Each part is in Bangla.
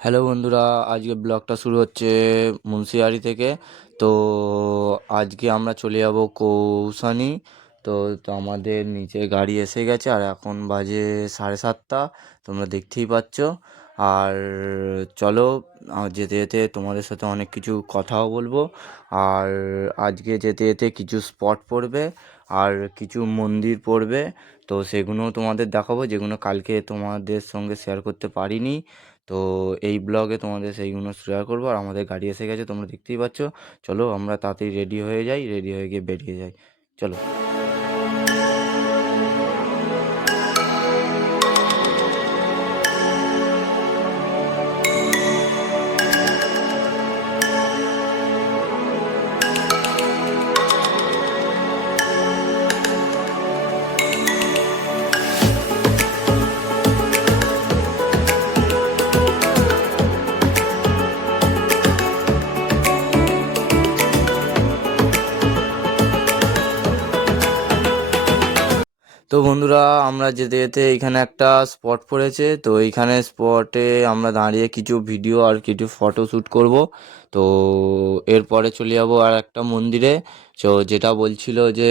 হ্যালো বন্ধুরা, আজকে ব্লগটা শুরু হচ্ছে মুন্সিয়ারি থেকে। তো আজকে আমরা চলে যাব কৌসানি। তো আমাদের নিচে গাড়ি এসে গেছে আর এখন বাজে 7:30। তোমরা দেখতেই পাচ্ছ। আর চলো, যেতে যেতে তোমাদের সাথে অনেক কিছু কথাও বলবো। আর আজকে যেতে যেতে কিছু স্পট পড়বে আর কিছু মন্দির পড়বে। তো সেগুলোও তোমাদের দেখাবো, যেগুলো কালকে তোমাদের সঙ্গে শেয়ার করতে পারিনি। তো এই ব্লগে তোমাদের সেইগুলো শেয়ার করবো। আর আমাদের গাড়ি এসে গেছে, তোমরা দেখতেই পাচ্ছ। চলো আমরা তাড়াতাড়ি রেডি হয়ে যাই, রেডি হয়ে গিয়ে বেরিয়ে যাই। চলো। তো বন্ধুরা, আমরা যেতে যেতে এখানে একটা স্পট পড়েছে। তো এইখানে স্পটে আমরা দাঁড়িয়ে কিছু ভিডিও আর কিছু ফটো শ্যুট করব। তো এরপরে চলে যাবো আর একটা মন্দিরে। তো যেটা বলছিল যে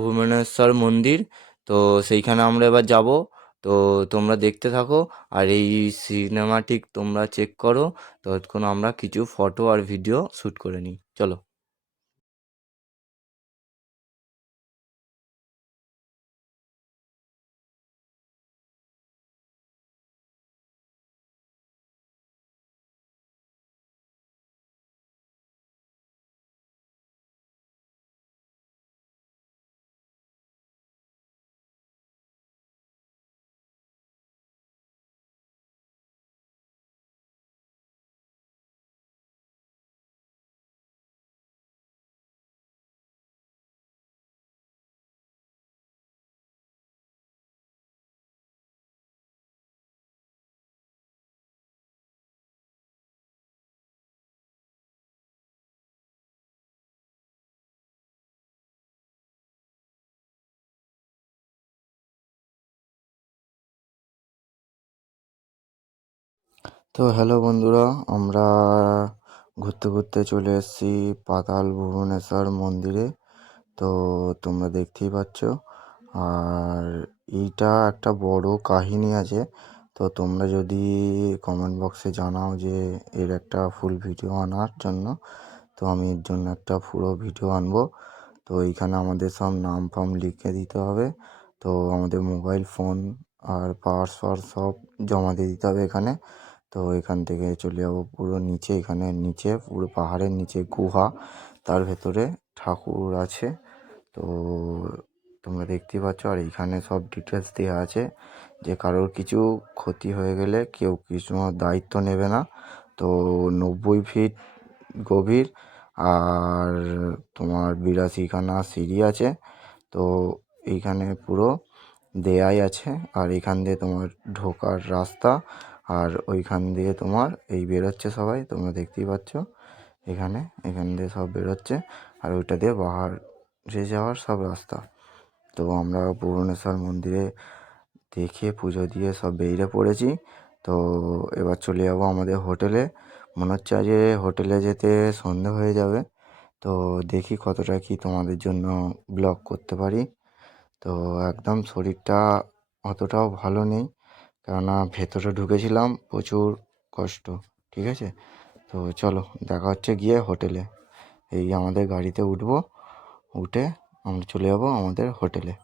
ভুবনেশ্বর মন্দির। তো সেইখানে আমরা এবার যাব। তো তোমরা দেখতে থাকো আর এই সিনেমাটিক তোমরা চেক করো। ততক্ষণ আমরা কিছু ফটো আর ভিডিও শ্যুট করে নিই। চলো। তো হ্যালো বন্ধুরা, আমরা ঘুরতে ঘুরতে চলে এসেছি পাতাল ভুবনেশ্বর মন্দিরে। তো তোমরা দেখতেই পাচ্ছ। আর এইটা একটা বড় কাহিনী আছে। তো তোমরা যদি কমেন্ট বক্সে জানাও যে এর একটা ফুল ভিডিও আনার জন্য, তো আমি এর জন্য একটা পুরো ভিডিও আনবো। তো এইখানে আমাদের সব নাম ফাম লিখে দিতে হবে। তো আমাদের মোবাইল ফোন আর পাওয়ার সোর্স সব জমা দিয়ে দিতে হবে এখানে। তো এখান থেকে চলে যাবো পুরো নিচে। এখানে নিচে পুরো পাহাড়ের নিচে গুহা, তার ভেতরে ঠাকুর আছে। তো তোমরা দেখতেই পাচ্ছ। আর এইখানে সব ডিটেলস দেওয়া আছে যে কারোর কিছু ক্ষতি হয়ে গেলে কেউ কিছু দায়িত্ব নেবে না। তো 90 ফিট গভীর আর তোমার 82খানা সিঁড়ি আছে। তো এইখানে পুরো দেয়াই আছে। আর এখান দিয়ে তোমার ঢোকার রাস্তা। আর ওইখান দিয়ে তোমার এই বেরোচ্ছে সবাই, তোমরা দেখতেই পাচ্ছ। এখান দিয়ে সব বেরোচ্ছে। আর ওইটা দিয়ে পাহাড়ে যাওয়ার সব রাস্তা। তো আমরা ভুবনেশ্বর মন্দিরে দেখে পুজো দিয়ে সব বেরিয়ে পড়েছি। তো এবার চলে যাবো আমাদের হোটেলে। মনে হচ্ছে আজ হোটেলে যেতে সন্ধে হয়ে যাবে। তো দেখি কতটা কি তোমাদের জন্য ব্লগ করতে পারি। তো একদম শরীরটা অতটাও ভালো নেই, কেননা ভেতরে ঢুকেছিলাম, প্রচুর কষ্ট। ঠিক আছে, তো চলো দেখা হচ্ছে গিয়ে হোটেলে। এই আমাদের গাড়িতে উঠবো, উঠে আমরা চলে যাবো আমাদের হোটেলে।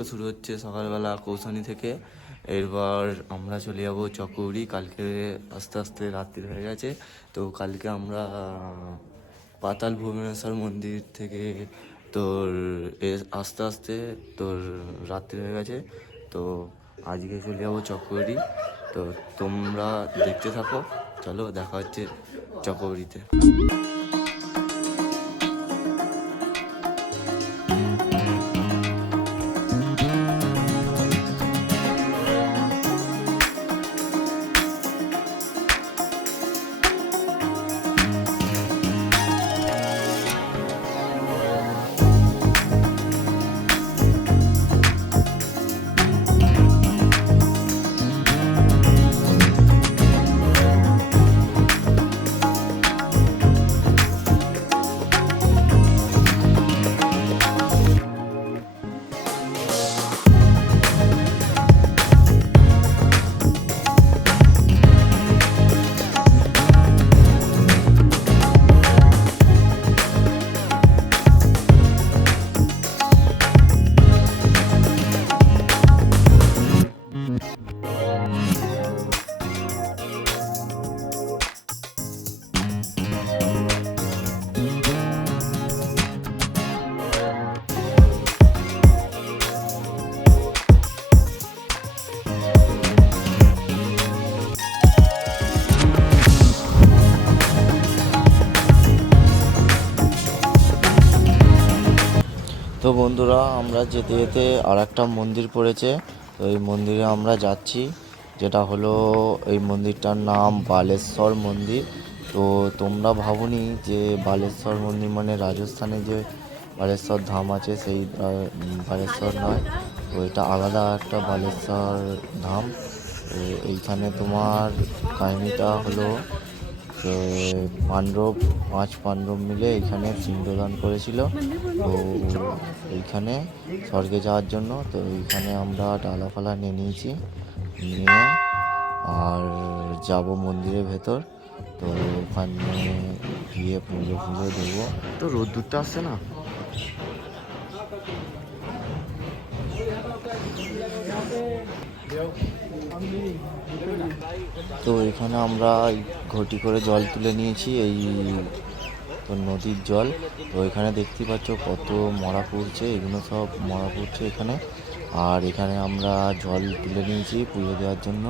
ব্লগটা শুরু হচ্ছে সকালবেলা কৌসানি থেকে। এরপর আমরা চলে যাবো চকৌড়ি। কালকে আস্তে আস্তে রাত্রি হয়ে গেছে, তো কালকে আমরা পাতাল ভুবনেশ্বর মন্দির থেকে তোর আস্তে আস্তে তোর রাত্রি হয়ে গেছে, তো আজকে চলে যাবো চকৌড়ি। তো তোমরা দেখতে থাকো, চলো দেখা হচ্ছে চকৌড়িতে। তো বন্ধুরা, আমরা যেতে যেতে আর একটা মন্দির পড়েছে, তো এই মন্দিরে আমরা যাচ্ছি, যেটা হলো এই মন্দিরটার নাম বালেশ্বর মন্দির। তো তোমরা ভাবনি যে বালেশ্বর মন্দির মানে রাজস্থানে যে বালেশ্বর ধাম আছে সেই বালেশ্বর নয়, তো এটা আলাদা একটা বালেশ্বর ধাম। তো এইখানে তোমার কাহিনিটা হলো যে পাঁচ পাণ্ডব মিলে এখানে সিংহদান করেছিল। তো এইখানে স্বর্গে যাওয়ার জন্য, তো এইখানে আমরা ডালাফালা নিয়ে নিয়েছি, নিয়ে আর যাব মন্দিরের ভেতর। তো ওখানে গিয়ে পুজো দেবো। তো রোদ্দুরটা আসছে না। তো এখানে আমরা ঘটি করে জল তুলে নিয়েছি, এই তো নদীর জল। তো এখানে দেখতে পাচ্ছ কত মরা পড়ছে, এগুলো সব মরা পড়ছে এখানে। আর এখানে আমরা জল তুলে নিয়েছি পুজো দেওয়ার জন্য।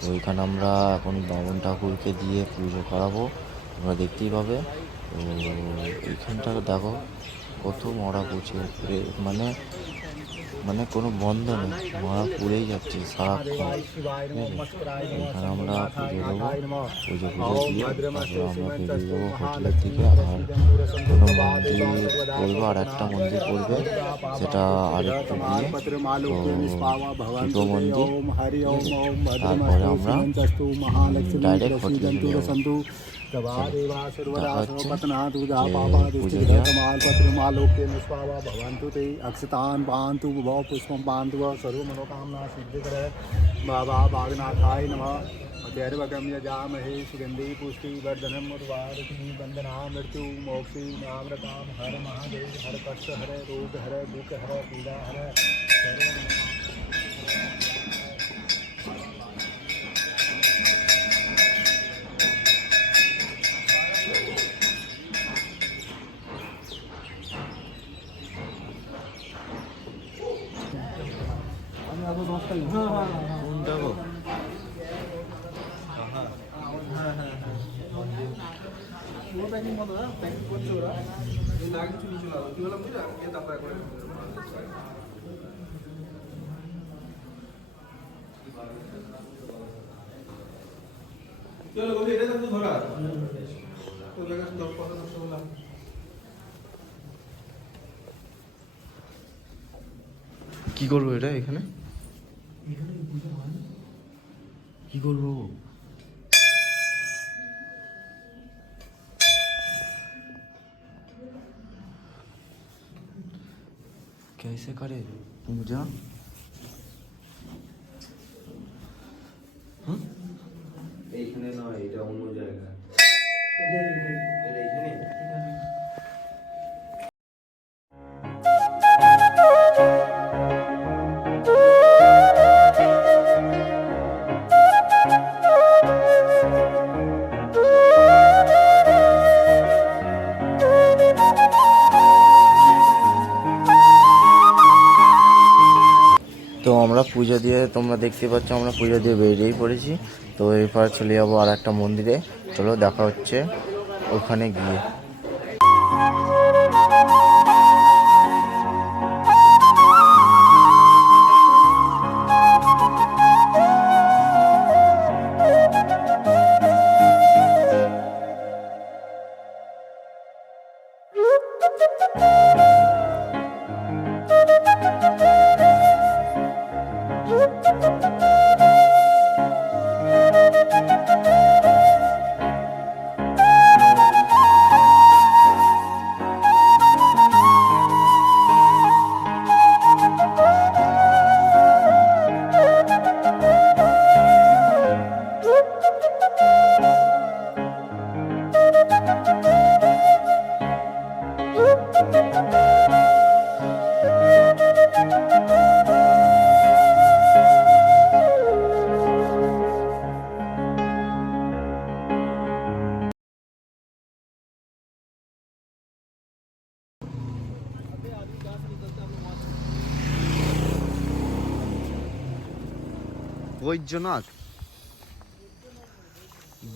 তো এখানে আমরা এখন বামন ঠাকুরকে দিয়ে পুজো করাবো, তোমরা দেখতেই পাবে। তো এইখানটা দেখো কত মরা পড়ছে, মানে মানে কোনো বন্ধ নেই, মরা পড়েই যাচ্ছে সারাক্ষণ। এখানে আমরা পুজো দেবো, পুজো দিয়ে তারপরে আমরা বেরিয়ে যাবো হোটেলের দিকে। আর কোনো মন্দির পড়বে, আর একটা মন্দির পড়বে, সেটা আরেকটু গিয়ে, তো দুটো মন্দির, তারপরে আমরা ডাইরেক্ট হোটেলে চলে যাবো। अक्षतान पान्तु भव पुष्पं पान्तु सर्वमनोकामना सिद्धिकरे बाबा बागनाथाय नमः दैर्वगम्य जामहे सुगंधि पुष्टि वर्धनम उर्वारुकी वंदना मृत्यु मोक्षी नामृताम हर महादेव हर कष्ट हरे रोग हरे दुख हरे पीड़ा हरे কি করবো এটা এখানে কি করবো? कैसे करे पूजा? এইখানে নয়, এটা অন্য জায়গা। আমরা পুজো দিয়ে, তোমরা দেখতে পাচ্ছ আমরা পুজো দিয়ে বেরিয়েই পড়েছি। তো এরপর চলে যাবো আর একটা মন্দিরে। চলো দেখা হচ্ছে ওখানে গিয়ে।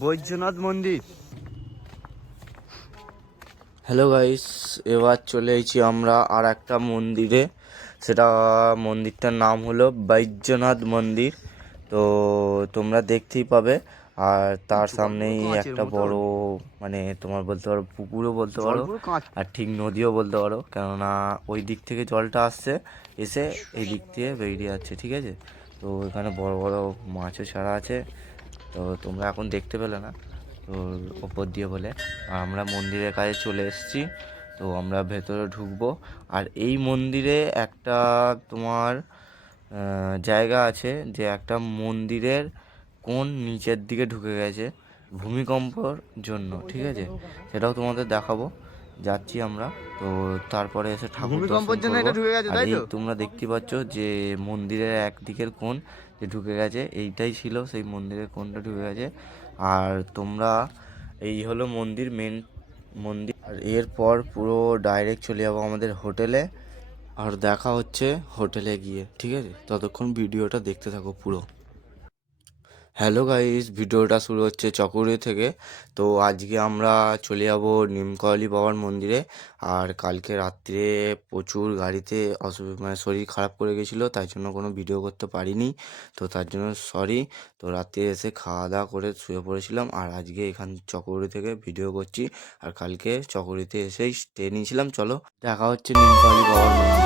বৈদ্যনাথ মন্দির। হ্যালো গাইস, এবার চলে এসেছি আমরা আর একটা মন্দিরে। সেটা মন্দিরটার নাম হলো বৈদ্যনাথ মন্দির। তো তোমরা দেখতেই পাবে। আর তার সামনেই একটা বড়, মানে তোমার বলতে পারো পুকুরও বলতে পারো, আর ঠিক নদীও বলতে পারো, কেননা ওই দিক থেকে জলটা আসছে, এসে এই দিক দিয়ে বেরিয়ে যাচ্ছে, ঠিক আছে। তো এখানে বড় বড় মাছও ছাড়া আছে। তো তোমরা এখন দেখতে পেলে না, তো ওপর দিয়ে বলে। আর আমরা মন্দিরের কাছে চলে এসেছি। তো আমরা ভেতরে ঢুকবো। আর এই মন্দিরে একটা তোমার জায়গা আছে, যে একটা মন্দিরের কোণ নিচের দিকে ঢুকে গেছে ভূমিকম্পর জন্য, ঠিক আছে। সেটাও তোমাদের দেখাবো, যাচ্ছি আমরা। তো তারপরে এসে ঠাকুর দর্শন করবো। আর এই তোমরা দেখতে পাচ্ছ যে মন্দিরের একদিকের কোণ যে ঢুকে গেছে, এইটাই ছিল সেই মন্দিরের কোণটা ঢুকে গেছে। আর তোমরা, এই হলো মন্দির, মেন মন্দির। আর এরপর পুরো ডাইরেক্ট চলে যাবো আমাদের হোটেলে। আর দেখা হচ্ছে হোটেলে গিয়ে, ঠিক আছে। ততক্ষণ ভিডিওটা দেখতে থাকো পুরো। হ্যালো গাইস, ভিডিওটা শুরু হচ্ছে চকরি থেকে। তো আজকে আমরা চলে যাব নিমকলি বাবার মন্দিরে। আর কালকে রাত্রে প্রচুর গাড়িতে মানে শরীর খারাপ করে গেছিলো, তাই জন্য কোনো ভিডিও করতে পারিনি। তো তার জন্য সরি। তো রাত্রে এসে খাওয়া দাওয়া করে শুয়ে পড়েছিলাম। আর আজকে এখান চকরি থেকে ভিডিও করছি। আর কালকে চকরিতে এসেই স্টে নিয়েছিলাম। চলো দেখা হচ্ছে নিমকলি বাবার মন্দিরে।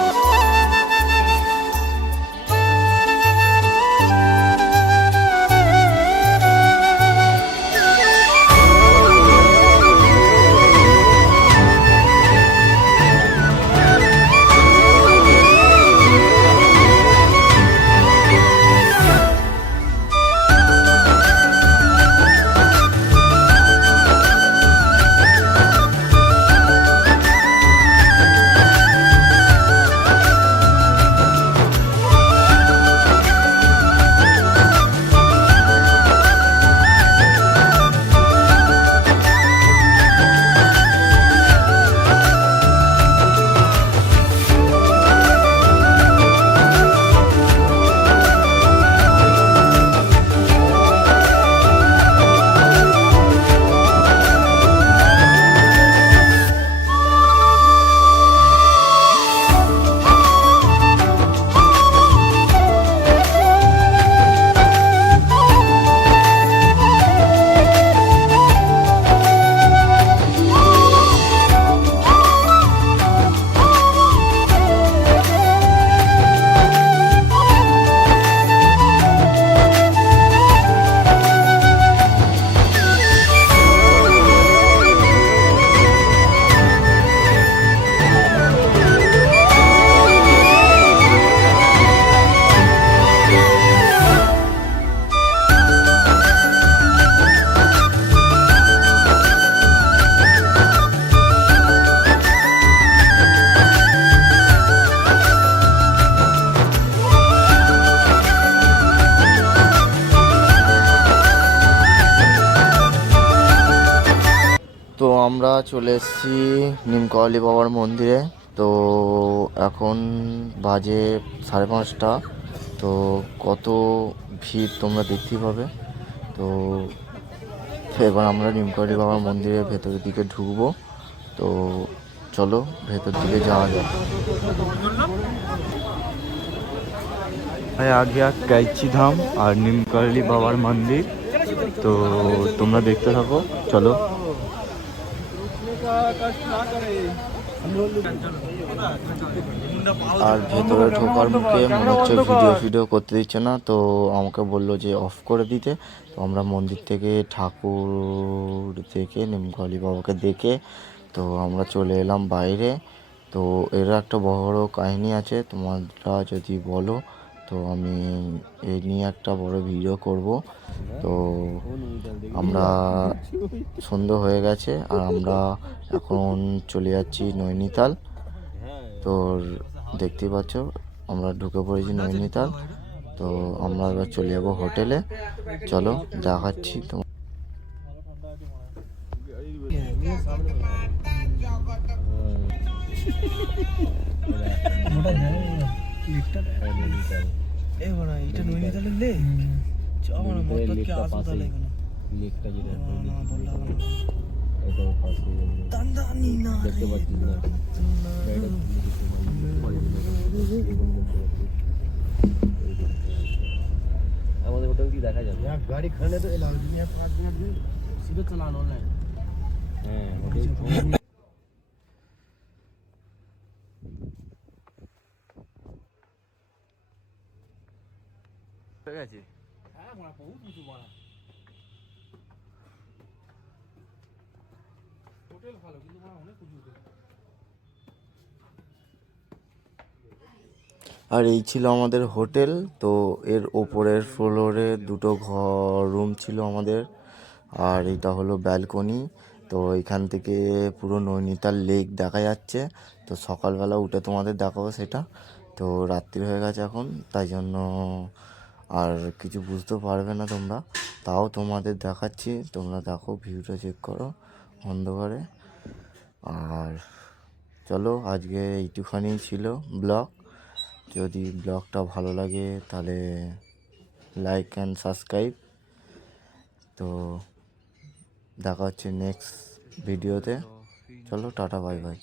তো আমরা চলে এসেছি নিমকলি বাবার মন্দিরে। তো এখন বাজে 5:30। তো কত ভিড় তোমরা দেখতেই পাবে। তো এবার আমরা নিমকরণী বাবার মন্দিরের ভেতরের দিকে ঢুকবো। তো চলো ভেতর দিকে যাওয়া যাক। আগে গাইছি ধাম আর নিমকরণী বাবার মন্দির, তো তোমরা দেখতে থাকো। চলো। আর ভেতরে ঢোকার মুখে মনে হচ্ছে ভিডিও করতে দিচ্ছে না, তো আমাকে বললো যে অফ করে দিতে। তো আমরা মন্দির থেকে ঠাকুর দেখে নিমকরণী বাবাকে দেখে তো আমরা চলে এলাম বাইরে। তো এর একটা বড় কাহিনী আছে, তোমরা যদি বলো তো আমি এই নিয়ে একটা বড় ভিডিও করব। তো আমরা সন্ধ্যা হয়ে গেছে আর আমরা এখন চলে যাচ্ছি নৈনিতাল। তো দেখতেই পাচ্ছ আমরা ঢুকে পড়েছি নৈনিতাল। তো আমরা এবার চলে যাবো হোটেলে। চলো দেখাচ্ছি তোমার। আমাদের হোটেল দিয়ে দেখা যাবে। गाड़ी खड़े तो लाल जी है 5 मिनट में सीधे चलाना ऑनलाइन। হ্যাঁ ঠিক আছে। হ্যাঁ মানে বহুত কিছু বড় হোটেল ভালো কিন্তু মানে অনেক কিছু আর এই ছিল আমাদের হোটেল। তো এর ওপরের ফ্লোরে দুটো রুম ছিল আমাদের, আর এটা হলো ব্যালকনি। তো এখান থেকে পুরো নৈনিতাল লেক দেখা যাচ্ছে। তো সকালবেলা উঠে তোমাদের দেখাবো সেটা। তো রাত্রি হয়ে গেছে এখন, তাই জন্য আর কিছু বুঝতে পারবে না তোমরা, তাও তোমাদের দেখাচ্ছি। তোমরা দেখো, ভিউটা চেক করো অন্ধকারে। আর চলো আজকে এইটুখানি ছিল ব্লগ। যদি ব্লগটা ভালো লাগে তাহলে লাইক অ্যান্ড সাবস্ক্রাইব। তো দেখা হচ্ছে নেক্সট ভিডিওতে। চলো টাটা, বাই বাই।